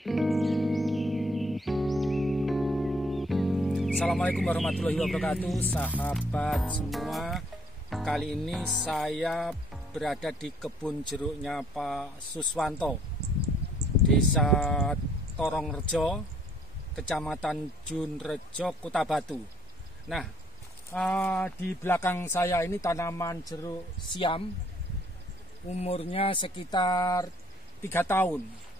Assalamualaikum warahmatullahi wabarakatuh, sahabat semua. Kali ini saya berada di kebun jeruknya Pak Suswanto, Desa Torongrejo, Kecamatan Junrejo, Kota Batu. Nah, di belakang saya ini tanaman jeruk siam, umurnya sekitar 3 tahun.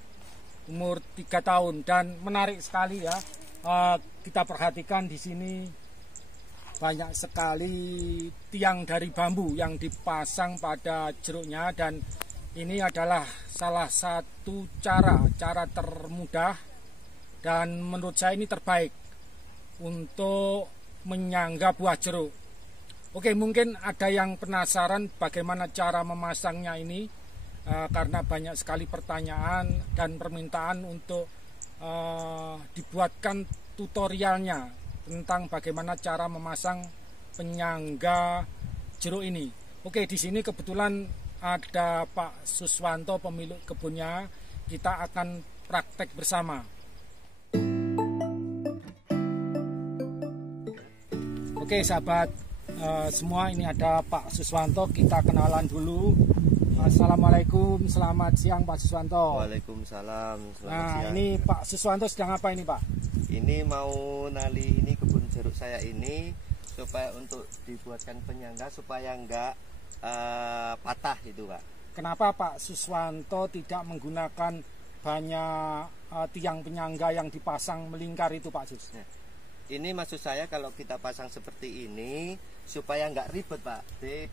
Umur 3 tahun dan menarik sekali ya. Kita perhatikan di sini banyak sekali tiang dari bambu yang dipasang pada jeruknya, dan ini adalah salah satu cara termudah dan menurut saya ini terbaik untuk menyangga buah jeruk. Oke, mungkin ada yang penasaran bagaimana cara memasangnya ini, karena banyak sekali pertanyaan dan permintaan untuk dibuatkan tutorialnya tentang bagaimana cara memasang penyangga jeruk ini. Oke, di sini kebetulan ada Pak Suswanto, pemilik kebunnya. Kita akan praktek bersama. Oke sahabat semua, ini ada Pak Suswanto. Kita kenalan dulu. Assalamualaikum, selamat siang Pak Suswanto. Waalaikumsalam, selamat siang. Ini Pak Suswanto sedang apa ini Pak? Ini mau nali ini kebun jeruk saya ini supaya untuk dibuatkan penyangga supaya enggak patah itu Pak. Kenapa Pak Suswanto tidak menggunakan banyak tiang penyangga yang dipasang melingkar itu Pak Sus? Nah, ini maksud saya kalau kita pasang seperti ini supaya enggak ribet Pak,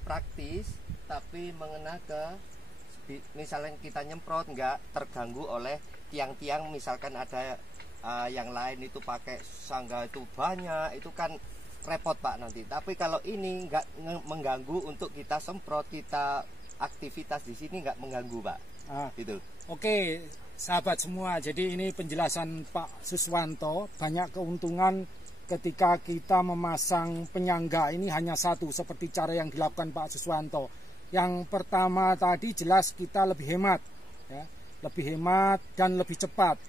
praktis tapi mengena ke misalnya kita nyemprot nggak terganggu oleh tiang-tiang, misalkan ada yang lain itu pakai sangga itu banyak, itu kan repot Pak nanti. Tapi kalau ini nggak mengganggu untuk kita semprot, kita aktivitas di sini nggak mengganggu Pak. Gitu. Oke sahabat semua, jadi ini penjelasan Pak Suswanto. Banyak keuntungan ketika kita memasang penyangga ini hanya satu, seperti cara yang dilakukan Pak Suswanto. Yang pertama tadi jelas kita lebih hemat ya, lebih hemat dan lebih cepat.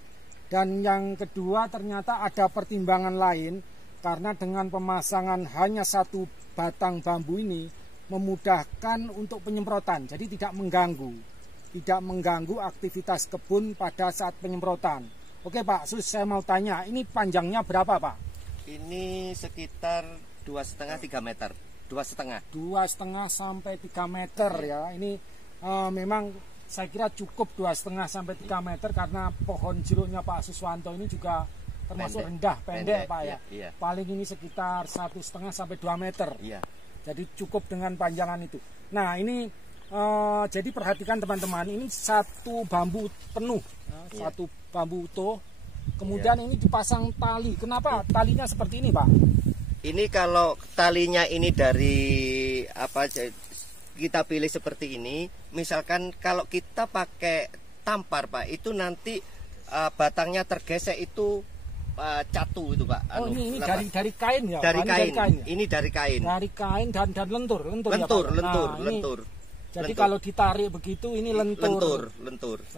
Dan yang kedua ternyata ada pertimbangan lain, karena dengan pemasangan hanya satu batang bambu ini memudahkan untuk penyemprotan, jadi tidak mengganggu aktivitas kebun pada saat penyemprotan. Oke Pak Sus, saya mau tanya, ini panjangnya berapa Pak? Ini sekitar 2,5-3 meter. 2,5 sampai 3 meter ya. Ini memang saya kira cukup 2,5 sampai 3 meter, karena pohon jeruknya Pak Suswanto ini juga termasuk pendek Pak ya. Iya. Paling ini sekitar 1,5 sampai 2 meter. Iya. Jadi cukup dengan panjangan itu. Nah ini jadi perhatikan teman-teman, ini satu bambu penuh ya, satu bambu utuh. Kemudian ini dipasang tali. Kenapa talinya seperti ini Pak? Ini kalau talinya ini dari apa, kita pilih seperti ini. Misalkan kalau kita pakai tampar Pak, itu nanti batangnya tergesek itu catu itu Pak. Oh ini dari kain ya? Dari kain. Ya? Ini dari kain. Dari kain dan lentur ya Pak? Lentur. Jadi kalau ditarik begitu ini lentur.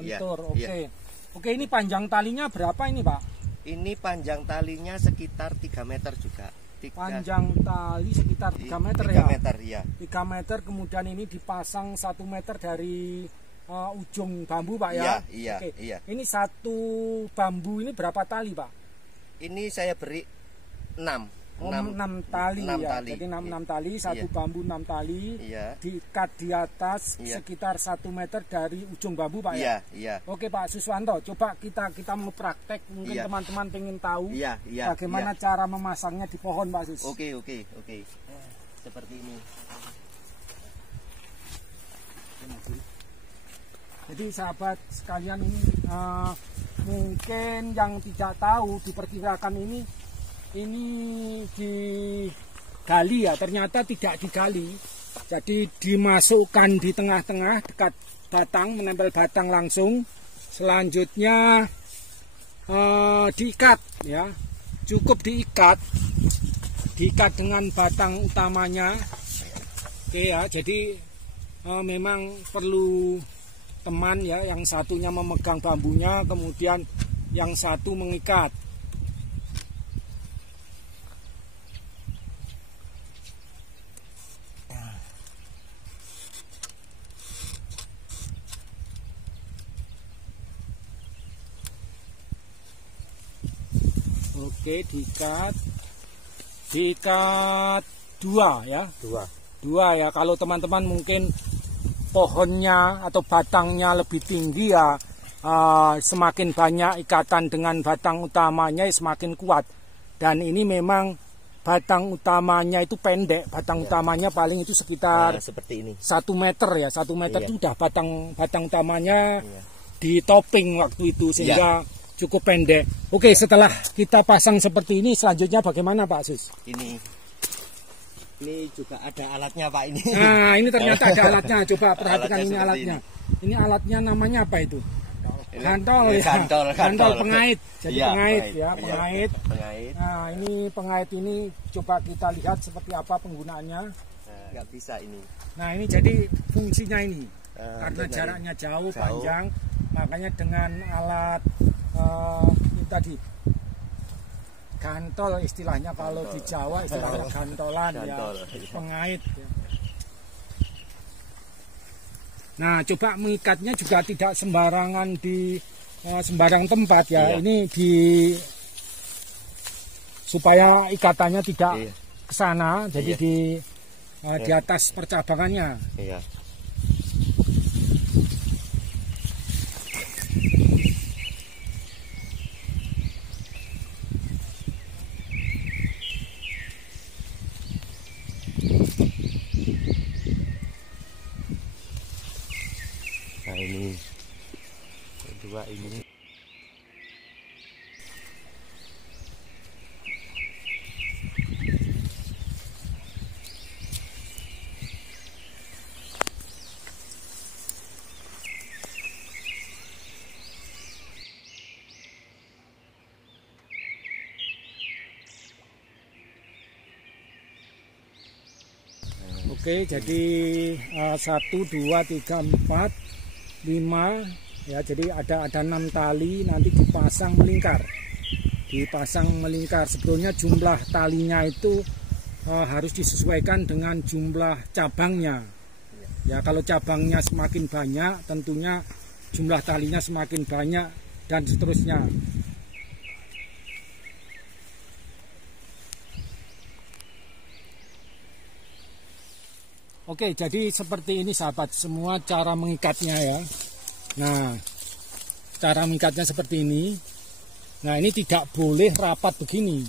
Ya, Oke. ya. Oke, ini panjang talinya berapa ini Pak? Ini panjang talinya sekitar 3 meter juga. Panjang tali sekitar 3 meter 3 ya? meter ya. 3 meter, kemudian ini dipasang 1 meter dari ujung bambu Pak ya? Iya. Oke. Iya. Ini satu bambu ini berapa tali Pak? Ini saya beri 6 tali ya. Tali. Jadi 6 tali, satu bambu 6 tali, diikat di atas sekitar 1 meter dari ujung bambu Pak ya? Iya. Oke Pak Suswanto, coba kita mau praktek, mungkin teman-teman pengen tahu bagaimana cara memasangnya di pohon Pak Sus. Oke. Seperti ini. Jadi sahabat sekalian, ini mungkin yang tidak tahu, diperkirakan ini digali ya, ternyata tidak digali. Jadi dimasukkan di tengah-tengah dekat batang, menempel batang langsung. Selanjutnya diikat ya, cukup diikat dengan batang utamanya. Oke ya, jadi memang perlu teman ya, yang satunya memegang bambunya, kemudian yang satu mengikat. Oke, diikat dua ya. Dua ya. Kalau teman-teman mungkin pohonnya atau batangnya lebih tinggi ya, semakin banyak ikatan dengan batang utamanya semakin kuat. Dan ini memang batang utamanya itu pendek. Batang utamanya paling itu sekitar seperti ini. 1 meter ya. 1 meter itu udah batang utamanya di topping waktu itu sehingga cukup pendek. Oke, setelah kita pasang seperti ini, selanjutnya bagaimana Pak Sus? Ini juga ada alatnya Pak ini. Nah, ini ternyata ada alatnya. Coba perhatikan ini alatnya. Ini alatnya namanya apa itu? Gantol ya. Gantol pengait. Jadi pengait ya, pengait. Nah, ini pengait ini coba kita lihat seperti apa penggunaannya. Nggak bisa ini. Nah, ini jadi fungsinya ini. Karena jaraknya jauh, panjang, makanya dengan alat ini tadi gantol istilahnya, kalau di Jawa istilahnya gantolan ya, pengait ya. Nah, coba mengikatnya juga tidak sembarangan di sembarang tempat ya. Ini supaya ikatannya tidak ke sana, jadi di atas percabangannya. Nah, ini kedua ini. Oke, jadi 1, 2, 3, 4, 5 ya, jadi ada 6 tali nanti dipasang melingkar. Sebetulnya jumlah talinya itu harus disesuaikan dengan jumlah cabangnya. Ya, kalau cabangnya semakin banyak, tentunya jumlah talinya semakin banyak dan seterusnya. Oke, jadi seperti ini sahabat semua cara mengikatnya ya. Nah, cara mengikatnya seperti ini. Nah, ini tidak boleh rapat begini.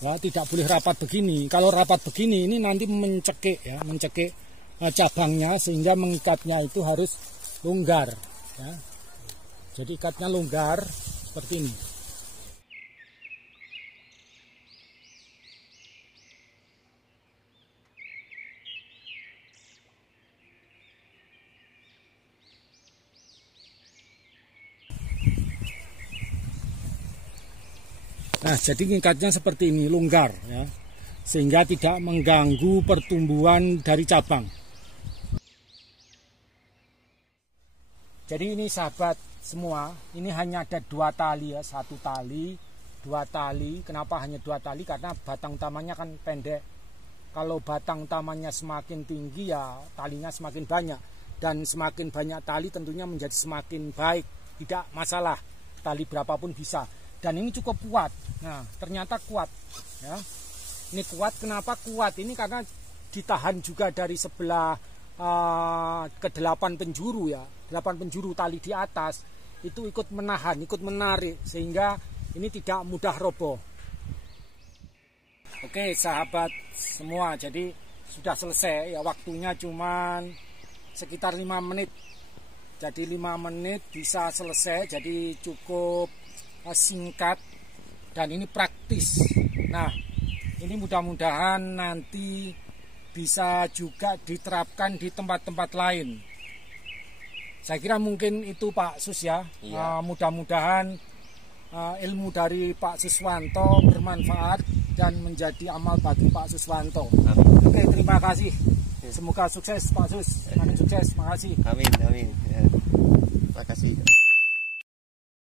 Ya, tidak boleh rapat begini. Kalau rapat begini ini nanti mencekik ya, mencekik cabangnya, sehingga mengikatnya itu harus longgar ya. Jadi ikatnya longgar seperti ini. Nah, jadi ngikatnya seperti ini, longgar ya, sehingga tidak mengganggu pertumbuhan dari cabang. Jadi ini sahabat semua, ini hanya ada 2 tali ya, 1 tali, 2 tali. Kenapa hanya 2 tali? Karena batang utamanya kan pendek. Kalau batang utamanya semakin tinggi ya talinya semakin banyak, dan semakin banyak tali tentunya menjadi semakin baik, tidak masalah, tali berapapun bisa. Dan ini cukup kuat. Nah, ternyata kuat ya. Ini kuat, kenapa kuat? Ini karena ditahan juga dari sebelah ke-8 penjuru ya. 8 penjuru tali di atas itu ikut menahan, ikut menarik, sehingga ini tidak mudah roboh. Oke sahabat semua, jadi sudah selesai ya, waktunya cuman sekitar 5 menit. Jadi 5 menit bisa selesai, jadi cukup singkat dan ini praktis. Nah, ini mudah-mudahan nanti bisa juga diterapkan di tempat-tempat lain. Saya kira mungkin itu Pak Sus ya. Mudah-mudahan ilmu dari Pak Suswanto bermanfaat dan menjadi amal bagi Pak Suswanto. Oke, terima kasih. Semoga sukses Pak Sus. Semakin sukses. Terima kasih. Amin. Terima kasih.